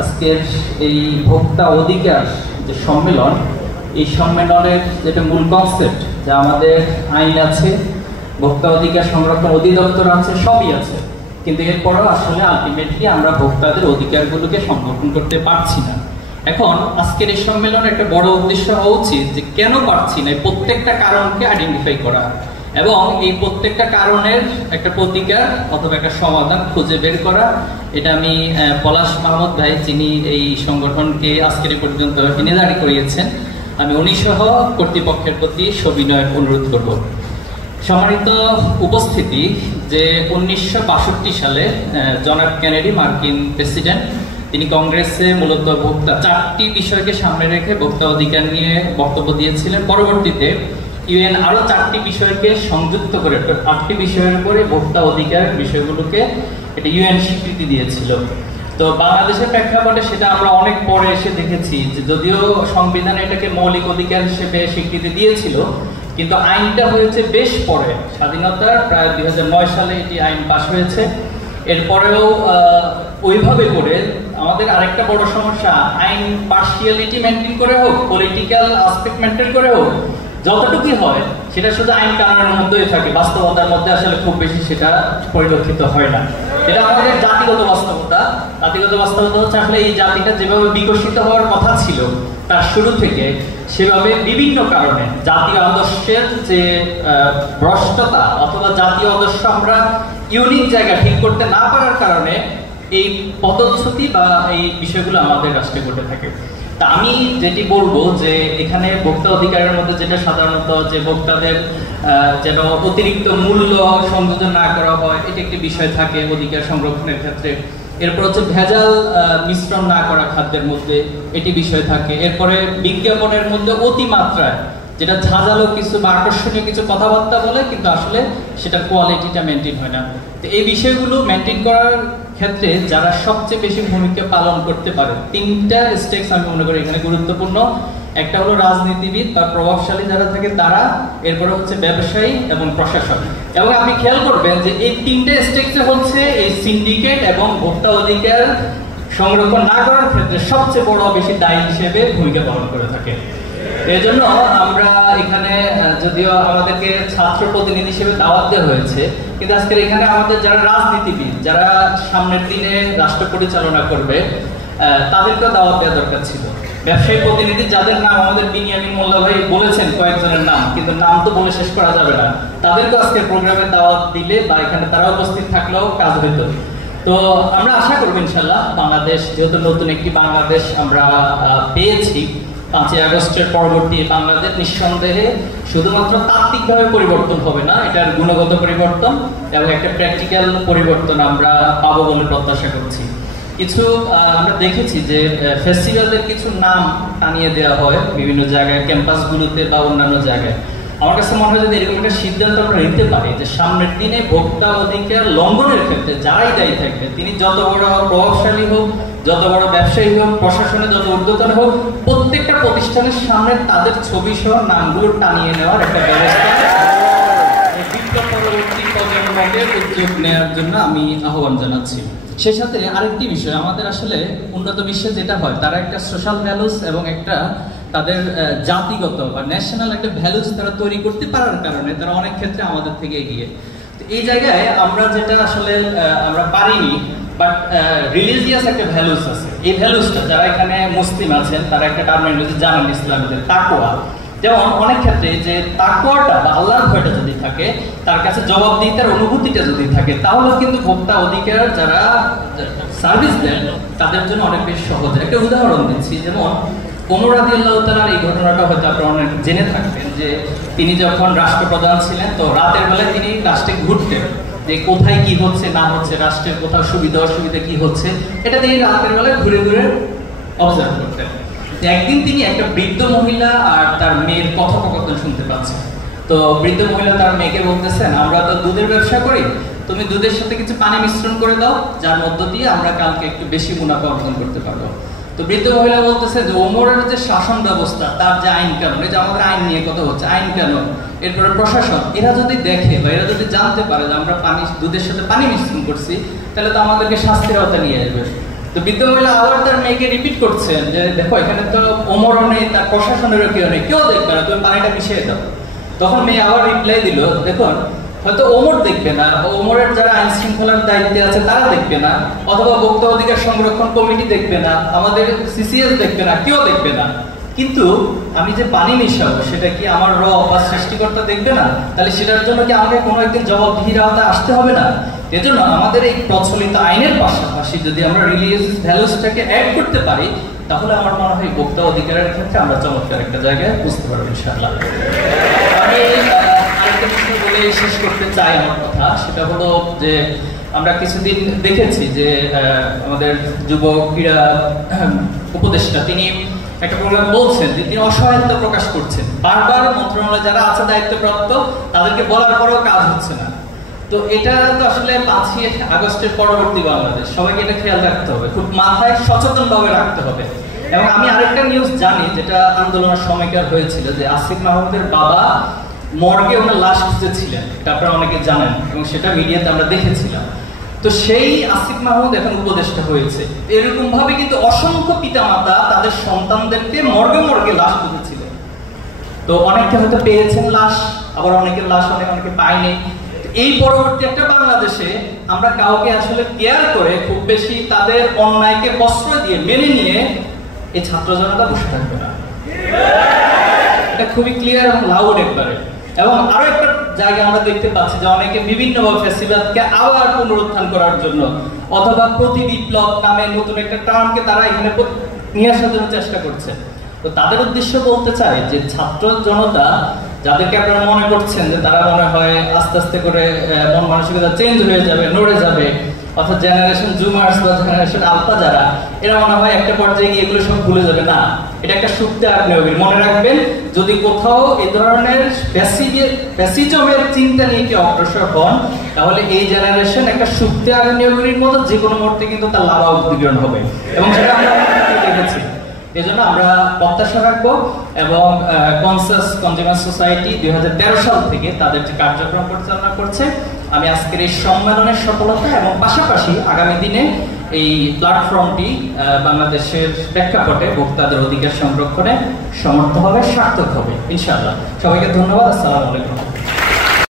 আজকের এই ভোক্তা অধিকার যে সম্মেলন, এই সম্মেলনের যেটা মূল কনসেপ্ট, যা আমাদের আইন আছে, ভোক্তা অধিকার সংরক্ষণ অধিদপ্তর আছে, সবই আছে, কিন্তু এরপরেও আসলে আলটিমেটলি আমরা ভোক্তাদের অধিকারগুলোকে সংরক্ষণ করতে পারছি না। এখন আজকের এই সম্মেলনের একটা বড় উদ্দেশ্য হওয়া উচিত যে কেন পারছি না, প্রত্যেকটা কারণকে আইডেন্টিফাই করা এবং এই প্রত্যেকটা কারণের একটা প্রতিকার অথবা একটা সমাধান খুঁজে বের করা। এটা আমি পলাশ মাহমুদ ভাই, যিনি এই সংগঠনকে আজকের পর্যন্ত দাঁড়ি করিয়েছেন, আমি উনিসহ কর্তৃপক্ষের প্রতি সবিনয় অনুরোধ করব। সম্মানিত উপস্থিতি, যে 1962 সালে জন এফ কেনেডি, মার্কিন প্রেসিডেন্ট, তিনি কংগ্রেসে মূলত ভোক্তা 4টি বিষয়কে সামনে রেখে ভোক্তা অধিকার নিয়ে বক্তব্য দিয়েছিলেন। পরবর্তীতে ইউএন আরো 4টি বিষয়কে সংযুক্ত করে 8টি বিষয়ের উপরে ভোক্তা অধিকার বিষয়গুলোকে এটা ইউএন স্বীকৃতি দিয়েছিল। তো বাংলাদেশের প্রেক্ষাপটে সেটা আমরা অনেক পরে এসে দেখেছি যে যদিও সংবিধান এটাকে মৌলিক অধিকার হিসেবে স্বীকৃতি দিয়েছিল, কিন্তু আইনটা হয়েছে বেশ পরে, স্বাধীনতার প্রায় 2009 সালে এটি আইন পাস হয়েছে। এরপরেও ওইভাবে করে আমাদের আরেকটা বড় সমস্যা, আইন পার্সিয়ালিটি মেনটেন করে হোক, পলিটিক্যাল আসপেক্ট মেনটেন করে হোক, যতটুকুই হয় সেটা শুধু আইন কানুনের মধ্যেই থাকে, বাস্তবতার মধ্যে আসলে খুব বেশি সেটা পরিলক্ষিত হয় না। এটা আমাদের জাতিগত বাস্তবতা। জাতিগত বাস্তবতা হচ্ছে আসলে এই জাতিটা যেভাবে বিকশিত হওয়ার কথা ছিল তার শুরু থেকে, সেভাবে বিভিন্ন কারণে জাতীয় আদর্শের যে ভ্রষ্টতা অথবা জাতীয় আদর্শ আমরা ইউনিক জায়গা ঠিক করতে না পারার কারণে এই পদচ্যুতি বা এই বিষয়গুলো আমাদের রাষ্ট্রে ঘটে থাকে। তা আমি যেটি বলবো যে এখানে ভোক্তা অধিকারের মধ্যে যেটা সাধারণত যে ভোক্তাদের যেন অতিরিক্ত মূল্য সংযোজন না করা হয়, এটা একটি বিষয় থাকে অধিকার সংরক্ষণের ক্ষেত্রে। এরপর হচ্ছে ভেজাল মিশ্রণ না করা খাদ্যের মধ্যে, এটি বিষয় থাকে। এরপরে বিজ্ঞাপনের মধ্যে অতিমাত্রায় যেটা ঝাঁঝালো কিছু বা আকর্ষণীয় কিছু কথাবার্তা বলে, কিন্তু আসলে সেটার কোয়ালিটিটা মেনটেন হয় না। তো এই বিষয়গুলো মেনটেন করার ক্ষেত্রে যারা সবচেয়ে বেশি ভূমিকা পালন করতে পারে, 3টা স্টেপস আমি মনে করি এখানে গুরুত্বপূর্ণ। একটা হলো রাজনীতিবিদ বা প্রভাবশালী যারা থাকে তারা, এরপরে হচ্ছে ব্যবসায়ী এবং প্রশাসন। এবং আপনি খেয়াল করবেন যে এই 3টে স্টেপসে হচ্ছে এই সিন্ডিকেট এবং ভোক্তা অধিকার সংরক্ষণ না করার ক্ষেত্রে সবচেয়ে বড় বেশি দায়ী হিসেবে ভূমিকা পালন করে থাকে। এই জন্য আমরা এখানে, যদিও আমাদেরকে ছাত্র প্রতিনিধি হিসেবে দাওয়াত দেওয়া হয়েছে, কিন্তু আজকের এখানে আমাদের যারা রাজনীতিবিদ, যারা সামনের দিনে রাষ্ট্র পরিচালনা করবে, তাদেরকেও দাওয়াত দেওয়া দরকার ছিল। ব্যবসায়ী প্রতিনিধি যাদের নাম আমাদের বিনিয়ামিন মোল্লা ভাই বলেছেন কয়েকজনের নাম, কিন্তু নাম তো বলে শেষ করা যাবে না, তাদেরকে আজকে প্রোগ্রামে দাওয়াত দিলে বা এখানে তারা উপস্থিত থাকলেও কাজ হইতো। তো আমরা আশা করবো ইনশাল্লাহ বাংলাদেশ, যেহেতু নতুন একটি বাংলাদেশ আমরা পেয়েছি, 5ই আগস্টের পরবর্তী বাংলাদেশ নিঃসন্দেহে শুধুমাত্র তাত্ত্বিকভাবে পরিবর্তন হবে না, এটার গুণগত পরিবর্তন এবং একটা প্র্যাকটিক্যাল পরিবর্তন আমরা পাবো বলে প্রত্যাশা করছি। কিছু আমরা দেখেছি যে ফেস্টিভ্যালের কিছু নাম টানিয়ে দেওয়া হয় বিভিন্ন জায়গায়, ক্যাম্পাসগুলোতে বা অন্যান্য জায়গায়। আমার কাছে মনে হয় যদি এরকম একটা সিদ্ধান্ত আমরা নিতে পারি যে সামনের দিনে ভোক্তা অধিকার লঙ্ঘনের ক্ষেত্রে যারাই দায়ী থাকবে, তিনি যত বড় প্রভাবশালী হোক, যত বড় ব্যবসায়ী হোক, প্রশাসনে যত ঊর্ধ্বতন হোক, প্রত্যেকটা প্রতিষ্ঠানের সামনে তাদের ছবি সহ নামগুলো টানিয়ে নেওয়ার একটা ব্যবস্থা পরবর্তী প্রজন্মকে উদ্যোগ নেওয়ার জন্য আমি আহ্বান জানাচ্ছি। সেই সাথে আরেকটি বিষয়, আমাদের আসলে উন্নত বিশ্বে যেটা হয়, তারা একটা সোশ্যাল ভ্যালুস এবং একটা তাদের জাতিগত বা ন্যাশনাল একটা ভ্যালুস তারা তৈরি করতে পারার কারণে তারা অনেক ক্ষেত্রে আমাদের থেকে এগিয়ে। তো এই জায়গায় আমরা যেটা আসলে আমরা পারিনি, বাট রিলিজিয়াস একটা ভ্যালুস আছে। এই ভ্যালুসটা যারা এখানে মুসলিম আছেন তারা একটা টার্মিনোলজি জানেন ইসলামীদের, তাকওয়া। যেমন অনেক ক্ষেত্রে যে তাকওয়াটা বা আল্লাহর ভয়টা যদি থাকে, তার কাছে জবাবদিহিতার অনুভূতিটা যদি থাকে, তাহলে কিন্তু ভোক্তা অধিকার যারা সার্ভিস দেন তাদের জন্য অনেক বেশি সহজ। একটা উদাহরণ দিচ্ছি, যেমন ওমর রাদিয়াল্লাহু তাআলার এই ঘটনাটা হয়তো আপনারা অনেক জেনে থাকবেন যে তিনি যখন রাষ্ট্রপ্রধান ছিলেন, তো রাতের বেলায় তিনি রাষ্ট্রে ঘুরতেন যে কোথায় কি হচ্ছে না হচ্ছে, রাষ্ট্রের কোথাও সুবিধা অসুবিধা কি হচ্ছে, এটা তিনি রাতের বেলায় ঘুরে ঘুরে অবজার্ভ করতেন। একদিন তিনি একটা বৃদ্ধ মহিলা আর তার মেয়ের কথোপকথন শুনতে পাচ্ছেন। তো বৃদ্ধ মহিলা তার মেয়েকে বলতেছেন, আমরা তো দুধের ব্যবসা করি, তুমি দুধের সাথে কিছু পানি মিশ্রণ করে দাও, যার মধ্য দিয়ে আমরা কালকে একটু বেশি মুনাফা অর্জন করতে পারবো। তো বৃদ্ধ মহিলা বলতেছে যে ওমরের যে শাসন ব্যবস্থা, তার যে আইন কানুন, এই যে আমাদের আইন নিয়ে কথা হচ্ছে, আইন কানুন, এরপরে প্রশাসন, এরা যদি দেখে বা এরা যদি জানতে পারে যে আমরা দুধের সাথে পানি মিশ্রণ করছি, তাহলে তো আমাদেরকে শাস্তির আওতায় নিয়ে আসবে। তো তো বৃদ্ধ মহিলা আবার তার মেয়েকে রিপিট করছেন যে দেখো এখানে তো ওমরও নেই, তার প্রশাসনেরও কেউ নেই, কেউ দেখবে না, তুমি পানিটা মিশিয়ে দাও। তখন মেয়ে আবার রিপ্লাই দিল, দেখুন হয়তো ওমর দেখবে না, ওমরের যারা আইন শৃঙ্খলার দায়িত্বে আছে তারা দেখবে না, অথবা ভোক্তা অধিকার সংরক্ষণ কমিটি দেখবে না, আমাদের সিসিএস দেখবে না, কেউ দেখবে না, কিন্তু আমি যে পানি মিশাবো সেটা কি আমার রব বা সৃষ্টিকর্তা দেখবে না? তাহলে সেটার জন্য কি আমাকে কোনো একদিন জবাবদিহির আওতায় আসতে হবে না? এজন্য আমাদের এই প্রচলিত আইনের পাশাপাশি যদি আমরা রিলিজিয়াস ভ্যালুসটাকে অ্যাড করতে পারি, তাহলে আমার মনে হয় ভোক্তা অধিকারের ক্ষেত্রে আমরা চমৎকার একটা জায়গায় বুঝতে পারবো ইনশাআল্লাহ। আমি আরেকটা কিছু বলে শেষ করতে চাই আমার কথা, সেটা হলো যে আমরা কিছুদিন দেখেছি যে আমাদের যুব ক্রীড়া উপদেষ্টা তিনি একটা প্রোগ্রাম বলছেন যে তিনি অসহায়তা প্রকাশ করছেন, বারবার মন্ত্রণালয় যারা আছে দায়িত্বপ্রাপ্ত তাদেরকে বলার পরেও কাজ হচ্ছে না। তো এটা তো আসলে 5ই আগস্টের পরবর্তী বাংলাদেশ, সবাইকে এটা খেয়াল রাখতে হবে, খুব মাথায় সচেতন ভাবে রাখতে হবে। এবং আমি আরেকটা নিউজ জানি যেটা আন্দোলনের সময়কার হয়েছিল, যে আসিফ মাহমুদের বাবা মর্গে ওনার লাশ খুঁজেছিলেন, এটা আপনারা অনেকে জানেন এবং সেটা মিডিয়াতে আমরা দেখেছিলাম। তো সেই আসিফ মাহমুদ এখন উপদেষ্টা হয়েছে। এরকম ভাবে কিন্তু অসংখ্য পিতামাতা তাদের সন্তানদেরকে মর্গে মর্গে লাশ খুঁজেছিলেন। তো অনেকে হয়তো পেয়েছেন লাশ, আবার অনেকের লাশ অনেকে পায়নি। এই পরবর্তী একটা বাংলাদেশে আমরা কাউকে আসলে কেয়ার করে খুব বেশি তাদের অন্যায়কে প্রশ্রয় দিয়ে মেনে নিয়ে এই ছাত্র জনতা বসে থাকবে না, এটা খুবই ক্লিয়ার এবং লাউড একবারে। এবং আরো একটা জায়গা আমরা দেখতে পাচ্ছি যে অনেকে বিভিন্নভাবে ফ্যাসিবাদকে আবার পুনরুত্থান করার জন্য অথবা প্রতি বিপ্লব নামে নতুন একটা টার্মকে তারা এখানে নিয়ে আসার জন্য চেষ্টা করছে। তো তাদের উদ্দেশ্য বলতে চাই যে ছাত্র জনতা যাদেরকে আপনারা মনে করছেন যে তারা মনে হয় আস্তে আস্তে করে মন মানসিকতা চেঞ্জ হয়ে যাবে, নড়ে যাবে, অর্থাৎ জেনারেশন জুমার্স বা জেনারেশন আলফা যারা, এরা মনে হয় একটা পর্যায়ে গিয়ে এগুলো সব ভুলে যাবে। না, এটা একটা সুপ্ত আগ্নেয়গিরি। মনে রাখবেন, যদি কোথাও এই ধরনের ফ্যাসিজমের চিন্তা নিয়ে কি অগ্রসর হন, তাহলে এই জেনারেশন একটা সুপ্ত আগ্নেয়গিরির মতো যে কোনো মুহূর্তে কিন্তু তার লাভা উদ্গীরণ হবে, এবং সেটা আমরা দেখেছি। এজন্য আমরা প্রত্যাশা রাখবো এবং কনসাস কনজিউমার সোসাইটি 2013 সাল থেকে তাদের যে কার্যক্রম পরিচালনা করছে, আমি আজকের এই সম্মেলনের সফলতা এবং পাশাপাশি আগামী দিনে এই প্ল্যাটফর্মটি বাংলাদেশের প্রেক্ষাপটে ভোক্তাদের অধিকার সংরক্ষণে সমর্থ হবে, সার্থক হবে ইনশাআল্লাহ। সবাইকে ধন্যবাদ। আসসালামু আলাইকুম।